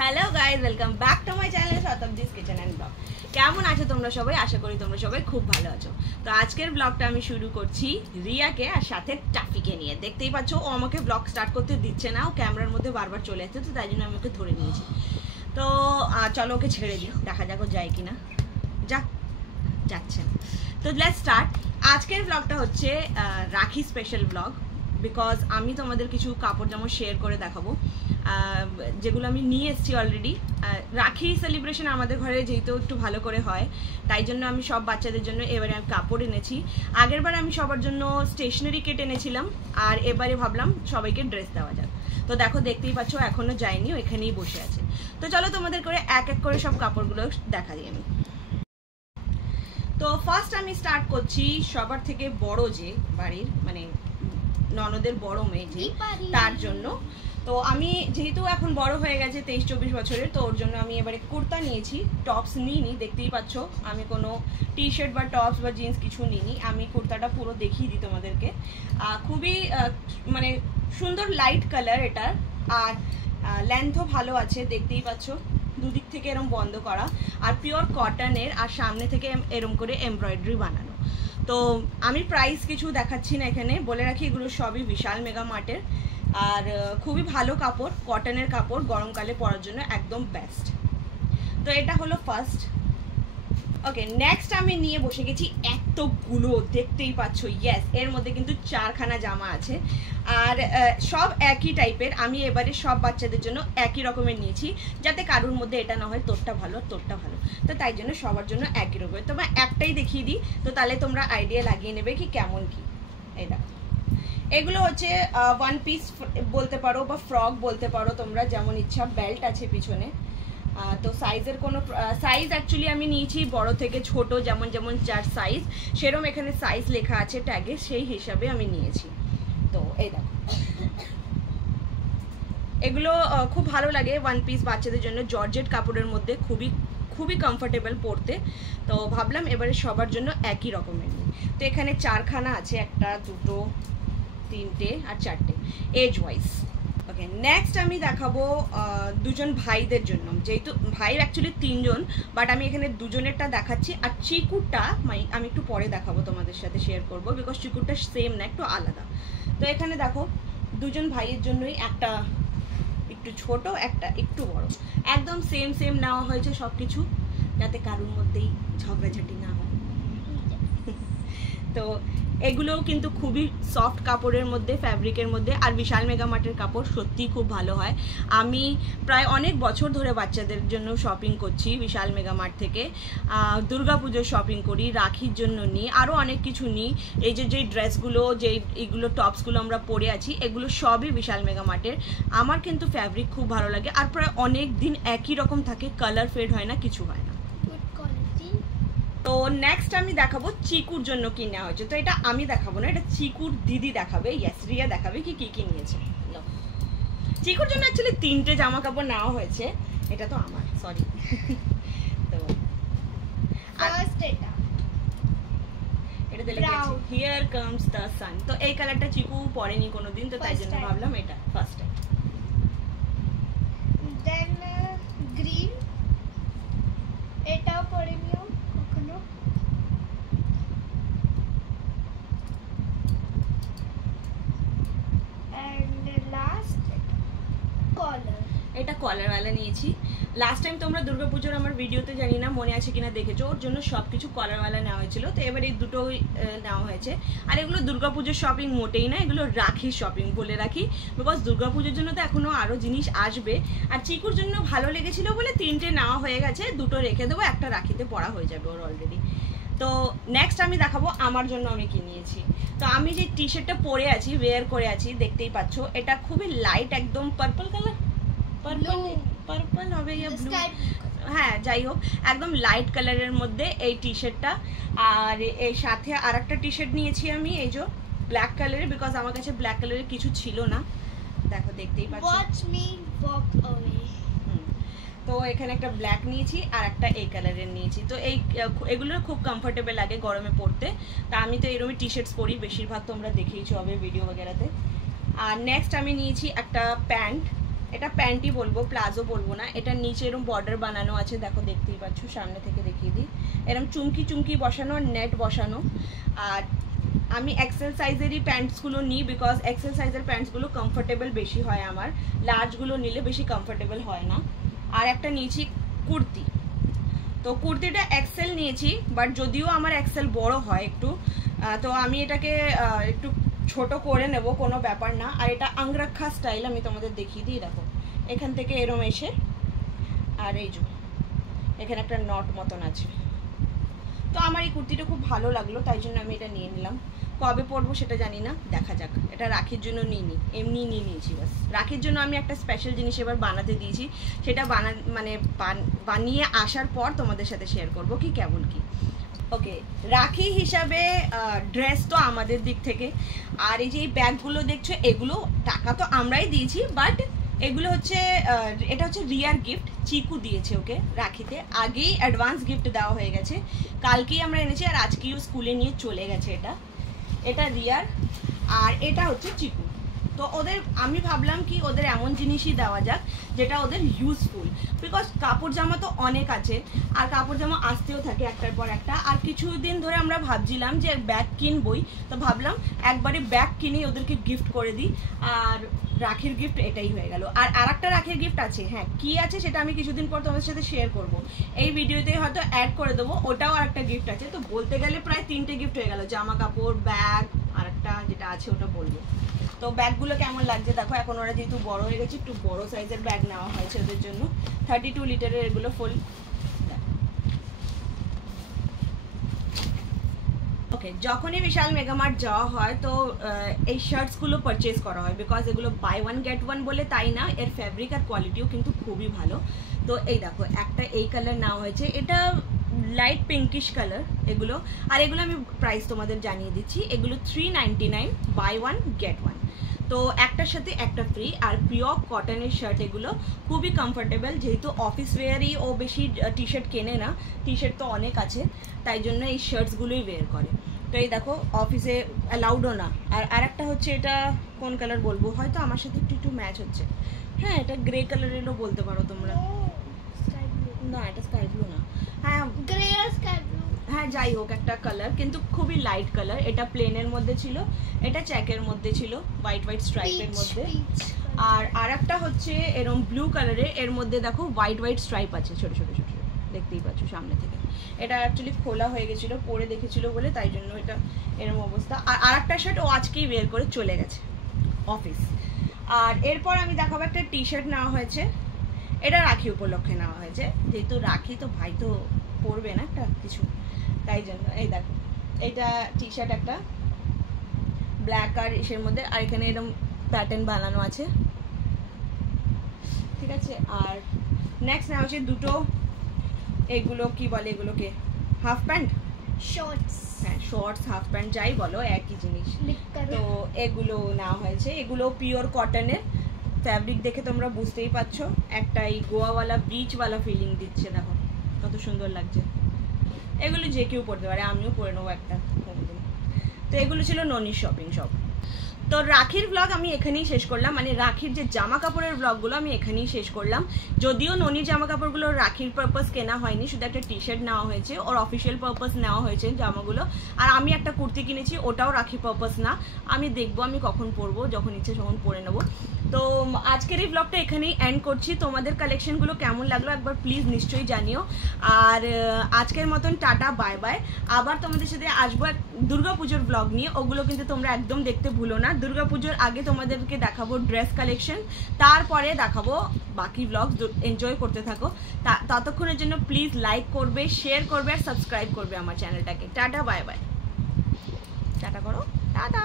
Hello guys, welcome back to my channel Shatabdi's kitchen and blog. কেমন আছো তোমরা সবাই? আশা করি তোমরা সবাই খুব ভালো আছো। তো আজকের ব্লগটা আমি শুরু করছি রিয়াকে আর সাথে টাফিকে নিয়ে। দেখতেই পাচ্ছ ও আমাকে ব্লগ স্টার্ট করতে দিচ্ছে না, ও ক্যামেরার মধ্যে বারবার চলে আসছে, তো তাই জন্য আমি ওকে ধরে নিয়েছি। তো চলো ওকে ছেড়ে দিই, দেখা যাক ও যায় কিনা। যাচ্ছে না। তো লেটস স্টার্ট। আজকের ব্লগটা হচ্ছে রাখি স্পেশাল ব্লগ, বিকজ আমি তোমাদের কিছু কাপড় জামা শেয়ার করে দেখাবো যেগুলো আমি নিয়ে এসেছি অলরেডি। রাখি সেলিব্রেশন আমাদের ঘরে যেহেতু একটু ভালো করে হয়, তাই জন্য আমি সব বাচ্চাদের জন্য এবারে আমি কাপড় এনেছি। আগের বার আমি সবার জন্য স্টেশনারি কিট এনেছিলাম, আর এবারে ভাবলাম সবাইকে ড্রেস দেওয়া যাক। তো দেখো, দেখতেই পাচ্ছ এখনো যায়নি, এখানেই বসে আছে। তো চলো তোমাদের করে এক এক করে সব কাপড়গুলো দেখা দিই আমি। তো ফার্স্ট আমি স্টার্ট করছি সবার থেকে বড় যে বাড়ির, মানে ননদের বড় মেয়ে যে, তার জন্য। তো আমি যেহেতু এখন বড় হয়ে গেছে 23-24 বছরের, তো ওর জন্য আমি এবারে কুর্তা নিয়েছি, টপস নিইনি। দেখতেই পাচ্ছ আমি কোনো টি শার্ট বা টপস বা জিন্স কিছু নিইনি। আমি কুর্তাটা পুরো দেখিয়ে দিই তোমাদেরকে। খুবই মানে সুন্দর লাইট কালার এটার, আর লেন্থও ভালো আছে, দেখতেই পাচ্ছ দুদিক থেকে এরম বন্ধ করা, আর পিওর কটনের, আর সামনে থেকে এরম করে এমব্রয়ডারি বানানো। তো আমি প্রাইস কিছু দেখাচ্ছি না এখানে, বলে রাখি এগুলো সবই বিশাল মেগা মার্টের, আর খুবই ভালো কাপড়, কটনের কাপড়, গরমকালে পরার জন্য একদম বেস্ট। তো এটা হলো ফার্স্ট। ওকে, নেক্সট আমি নিয়ে বসে গেছি এতগুলো, দেখতেই পাচ্ছ। ইয়েস, এর মধ্যে কিন্তু 4খানা জামা আছে, আর সব একই টাইপের। আমি এবারে সব বাচ্চাদের জন্য একই রকমের নিয়েছি, যাতে কারোর মধ্যে এটা না হয় তোরটা ভালো তোরটা ভালো, তো তাই জন্য সবার জন্য একই রকমের। তো একটাই দেখিয়ে দিই, তো তাহলে তোমরা আইডিয়া লাগিয়ে নেবে কি কেমন কি। এই দেখো, এগুলো হচ্ছে ওয়ান পিস বলতে পারো বা ফ্রক বলতে পারো তোমরা, যেমন ইচ্ছা। বেল্ট আছে পিছনে। তো সাইজের কোনো সাইজ অ্যাকচুয়ালি আমি নিয়েছি বড় থেকে ছোট, যেমন যেমন যার সাইজ সেরকম এখানে সাইজ লেখা আছে ট্যাগে, সেই হিসাবে আমি নিয়েছি। তো এই দেখো, এগুলো খুব ভালো লাগে, ওয়ান পিস বাচ্চাদের জন্য, জর্জেট কাপড়ের মধ্যে, খুবই খুবই কমফোর্টেবল পরতে। তো ভাবলাম এবারে সবার জন্য একই রকমের নিই। তো এখানে 4খানা আছে, 1, 2, 3 আর 4 এজ ওয়াইজ। ওকে, নেক্সট আমি দেখাবো দুজন ভাইদের জন্য, যেহেতু ভাই অ্যাকচুয়ালি 3জন, বাট আমি এখানে দুজনেরটা দেখাচ্ছি। আর চিকুরটা আমি একটু পরে দেখাবো, তোমাদের সাথে শেয়ার করবো, বিকজ চিকুরটা সেম না, একটু আলাদা। তো এখানে দেখো, দুজন ভাইয়ের জন্যই, একটা একটু ছোট, একটা একটু বড়, একদম সেম সেম নেওয়া হয়েছে সব কিছু, যাতে কারোর মধ্যেই ঝগড়াঝাটি না হয়। তো এগুলোও কিন্তু খুবই সফট কাপড়ের মধ্যে, ফ্যাব্রিকের মধ্যে, আর বিশাল মেগা মার্টের কাপড় সত্যিই খুব ভালো হয়। আমি প্রায় অনেক বছর ধরে বাচ্চাদের জন্য শপিং করছি বিশাল মেগা মার্ট থেকে। দুর্গাপুজোর শপিং করি, রাখির জন্য নিই, আরও অনেক কিছু নিই। এই যে যেই ড্রেসগুলো, এইগুলো টপসগুলো আমরা পরে আছি, এগুলো সবই বিশাল মেগা মার্টের। আমার কিন্তু ফ্যাব্রিক খুব ভালো লাগে, আর প্রায় অনেক দিন একই রকম থাকে, কালার ফেড হয় না, কিছু হয় না। তো নেক্সট আমি দেখাবো চিকুর জন্য কি নেওয়া হয়েছে। তো এটা আমি দেখাবো না, এটা চিকুর দিদি দেখাবে। ইয়েস, রিয়া দেখাবে কি কি নিয়েছে। চিকুর জন্য অ্যাকচুয়ালি 3টে জামা কাপড় নেওয়া হয়েছে, এটা তো আমার, সরি। তো এটা দিলে হিয়ার কামস দ্য সান। তো এই কালারটা চিকু পরেনি কোনোদিন, তো তাই জন্য ভাবলাম এটা ফার্স্ট টাইম। দেন গ্রিন, এটাও পরেনি কখনো। এন্ড লাস্ট কলার, এটা কলারওয়ালা নিয়েছি। লাস্ট টাইম তোমরা দুর্গাপুজোর আমার ভিডিওতে জানি না মনে আছে কিনা দেখেছো, ওর জন্য সব কিছু কলারওয়ালা নেওয়া হয়েছিল। তো এবার এই দুটোই নেওয়া হয়েছে। আর এগুলো দুর্গাপুজোর শপিং মোটেই না, এগুলো রাখির শপিং বলে রাখি, বিকজ দুর্গাপুজোর জন্য তো এখনও আরও জিনিস আসবে। আর চিকুর জন্য ভালো লেগেছিল বলে 3টে নেওয়া হয়ে গেছে, 2টো রেখে দেবো, একটা রাখিতে পরা হয়ে যাবে ওর অলরেডি। তো নেক্সট আমি দেখাবো আমার জন্য আমি কি নিয়েছি। তো আমি যে টি শার্টটা পরে আছি, ওয়্যার করে আছি, দেখতেই পাচ্ছ, এটা খুবই লাইট, একদম পার্পল কালার, পার্পল হবে ইয়া ব্লু, হ্যাঁ যাই হোক, একদম লাইট কালারের মধ্যে এই টি শার্টটা। আর এর সাথে আর একটা টি শার্ট নিয়েছি আমি, এই যে ব্ল্যাক কালারের, বিকজ আমার কাছে ব্ল্যাক কালারের কিছু ছিল না। দেখো, দেখতেই পাচ্ছ। Watch me walk away. তো এখানে একটা ব্ল্যাক নিয়েছি, আর একটা এই কালারের নিয়েছি। তো এগুলো খুব কমফোর্টেবল লাগে গরমে পরতে। তা আমি তো এরকমই টি শার্টস পরি বেশিরভাগ, তোমরা দেখেইছো হবে ভিডিও বগেরাতে। আর নেক্সট আমি নিয়েছি একটা প্যান্ট, এটা প্যান্টই বলবো, প্লাজো বলবো না। এটা নিচে এরকম বর্ডার বানানো আছে, দেখো দেখতেই পাচ্ছ, সামনে থেকে দেখিয়ে দিই। এরকম চুমকি চুমকি বসানো, নেট বসানো। আর আমি এক্সেল সাইজেরই প্যান্টসগুলো নিই, বিকজ এক্সেল সাইজের প্যান্টসগুলো কমফোর্টেবল বেশি হয় আমার, লার্জগুলো নিলে বেশি কমফোর্টেবল হয় না। আর একটা নিয়েছি কুর্তি, তো কুর্তিটা এক্সেল নিয়েছি, বাট যদিও আমার এক্সেল বড় হয় একটু, তো আমি এটাকে একটু ছোট করে নেব, কোনো ব্যাপার না। আর এটা আংরাক্ষা স্টাইল, আমি তোমাদের দেখিয়ে দিই। দেখো এখান থেকে এরম এসে, আর এই যে এখানে একটা নট মতন আছে। তো আমার এই কুর্তিটা খুব ভালো লাগলো, তাই জন্য আমি এটা নিয়ে নিলাম। কবে পরবো সেটা জানি না, দেখা যাক। এটা রাখির জন্য নিইনি, এমনি নিয়ে নিয়েছি বাস। রাখির জন্য আমি একটা স্পেশাল জিনিস এবার বানাতে দিয়েছি, সেটা বানিয়ে আসার পর তোমাদের সাথে শেয়ার করব কি কেমন কি। ওকে, রাখি হিসাবে ড্রেস তো আমাদের দিক থেকে। আর এই যে এই ব্যাগগুলো দেখছো, এগুলো টাকা তো আমরাই দিয়েছি, বাট এগুলো হচ্ছে এটা হচ্ছে রিয়ার গিফট, চিকু দিয়েছে ওকে রাখিতে। আগেই অ্যাডভান্স গিফট দেওয়া হয়ে গেছে, কালকেই আমরা এনেছি, আর আজকেও স্কুলে নিয়ে চলে গেছে। এটা রিয়ার, আর এটা হচ্ছে চিকু। তো ওদের আমি ভাবলাম কি ওদের এমন জিনিসই দেওয়া যাক যেটা ওদের ইউজফুল, বিকজ কাপড় জামা তো অনেক আছে, আর কাপড় জামা আসতেও থাকে একটার পর একটা। আর কিছুদিন ধরে আমরা ভাবছিলাম যে ব্যাগ কিনবই, তো ভাবলাম একবারে ব্যাগ কিনে ওদেরকে গিফট করে দিই। আর রাখির গিফট এটাই হয়ে গেল। আর আরেকটা রাখির গিফট আছে, হ্যাঁ কি আছে সেটা আমি কিছুদিন পর তোমাদের সাথে শেয়ার করব, এই ভিডিওতে হয়তো অ্যাড করে দেবো। ওটাও আরেকটা গিফট আছে, তো বলতে গেলে প্রায় 3টে গিফট হয়ে গেল, জামা কাপড়, ব্যাগ, আরেকটা যেটা আছে ওটা বলবো। তো ব্যাগগুলো কেমন লাগছে দেখো। এখন ওরা যেহেতু বড় হয়ে গেছে, একটু বড় সাইজের ব্যাগ নেওয়া হয়েছে ওদের জন্য, 32 লিটারের এগুলো ফুল। ওকে, যখনই বিশাল মেগামার্ট যাওয়া হয় তো এই শার্টসগুলো পারচেজ করা হয়, বিকজ এগুলো বাই ওয়ান গেট ওয়ান বলে তাই না, এর ফ্যাব্রিক আর কোয়ালিটিও কিন্তু খুবই ভালো। তো এই দেখো একটা এই কালার নেওয়া হয়েছে, এটা লাইট পিঙ্কিশ কালার এগুলো। আর এগুলো আমি প্রাইস তোমাদের জানিয়ে দিচ্ছি, এগুলো 399, বাই ওয়ান গেট ওয়ান। তো একটার সাথে একটা ফ্রি। আর পিওর কটনের শার্ট এগুলো, খুবই কমফোর্টেবল, যেহেতু অফিস ওয়্যারই ও বেশি টি শার্ট কেনে না, টি শার্ট তো অনেক আছে, তাই জন্য এই শার্টসগুলোই ওয়্যার করে। তো এই দেখো অফিসে অ্যালাউডও না। আর আরেকটা হচ্ছে, এটা কোন কালার বলবো, হয়তো আমার সাথে একটু একটু ম্যাচ হচ্ছে, হ্যাঁ এটা গ্রে কালারেরও বলতে পারো তোমরা। না এটা স্কাই ব্লু না, হ্যাঁ গ্রে আর স্কাই ব্লু, হ্যাঁ যাই হোক একটা কালার, কিন্তু খুবই লাইট কালার। এটা প্লেনের মধ্যে ছিল, এটা চেকের মধ্যে ছিল, হোয়াইট হোয়াইট স্ট্রাইপের মধ্যে। আর আরেকটা হচ্ছে এরকম ব্লু কালারের, এর মধ্যে দেখো হোয়াইট হোয়াইট স্ট্রাইপ আছে, ছোট ছোট ছোট ছোট, দেখতেই পাচ্ছ সামনে থেকে। এটা অ্যাকচুয়ালি খোলা হয়ে গেছিল, পরে দেখেছিল বলে, তাই জন্য এটা এরকম অবস্থা। আর আরেকটা শার্ট ও আজকেই বের করে চলে গেছে অফিস। আর এরপর আমি দেখাবো একটা টি শার্ট নেওয়া হয়েছে, এটা রাখি উপলক্ষে নেওয়া হয়েছে, যেহেতু রাখি তো ভাই তো পরবে না একটা কিছু, তাই জন্য। এই দেখো এটা টি শার্ট একটা ব্ল্যাক আর ইসের মধ্যে, আর এখানে এরকম প্যাটার্ন বানানো আছে, ঠিক আছে। আর নেক্সট নেওয়া হচ্ছে দুটো, এগুলো কি বলে এগুলোকে, হাফ প্যান্ট, শর্টস, হ্যাঁ শর্টস হাফ প্যান্ট যাই বলো একই জিনিস। তো এগুলো নেওয়া হয়েছে, এগুলো পিওর কটনের, ফ্যাব্রিক দেখে তোমরা বুঝতেই পারছো, একটা এই গোয়াওয়ালা বিচওয়ালা ফিলিং দিচ্ছে, দেখো কত সুন্দর লাগছে। এগুলো যে কেউ পরতে পারে, আমিও পরে নেবো একটা কোনোদিন। তো এগুলো ছিল ননির শপিং শপ। তো রাখির ব্লগ আমি এখানেই শেষ করলাম, মানে রাখির যে জামা কাপড়ের ব্লগগুলো আমি এখানেই শেষ করলাম। যদিও ননির জামা কাপড়গুলো রাখির পারপাস কেনা হয়নি, শুধু একটা টি শার্ট নেওয়া হয়েছে, ওর অফিসিয়াল পারপাস নেওয়া হয়েছে জামাগুলো। আর আমি একটা কুর্তি কিনেছি, ওটাও রাখি পারপাস না, আমি দেখবো আমি কখন পরবো, যখন ইচ্ছে তখন পরে নেবো। তো আজকের এই ব্লগটা এখানেই এন্ড করছি। তোমাদের কালেকশনগুলো কেমন লাগলো একবার প্লিজ নিশ্চয়ই জানিও। আর আজকের মতন টাটা, বাই বাই। আবার তোমাদের সাথে আসবো এক দুর্গাপুজোর ব্লগ নিয়ে, ওগুলো কিন্তু তোমরা একদম দেখতে ভুলো না। দুর্গাপুজোর আগে তোমাদেরকে দেখাবো ড্রেস কালেকশন, তারপরে দেখাবো বাকি ব্লগ, এনজয় করতে থাকো। ততক্ষণের জন্য প্লিজ লাইক করবে, শেয়ার করবে আর সাবস্ক্রাইব করবে আমার চ্যানেলটাকে। টাটা বাই বাই, টাটা করো, টাটা।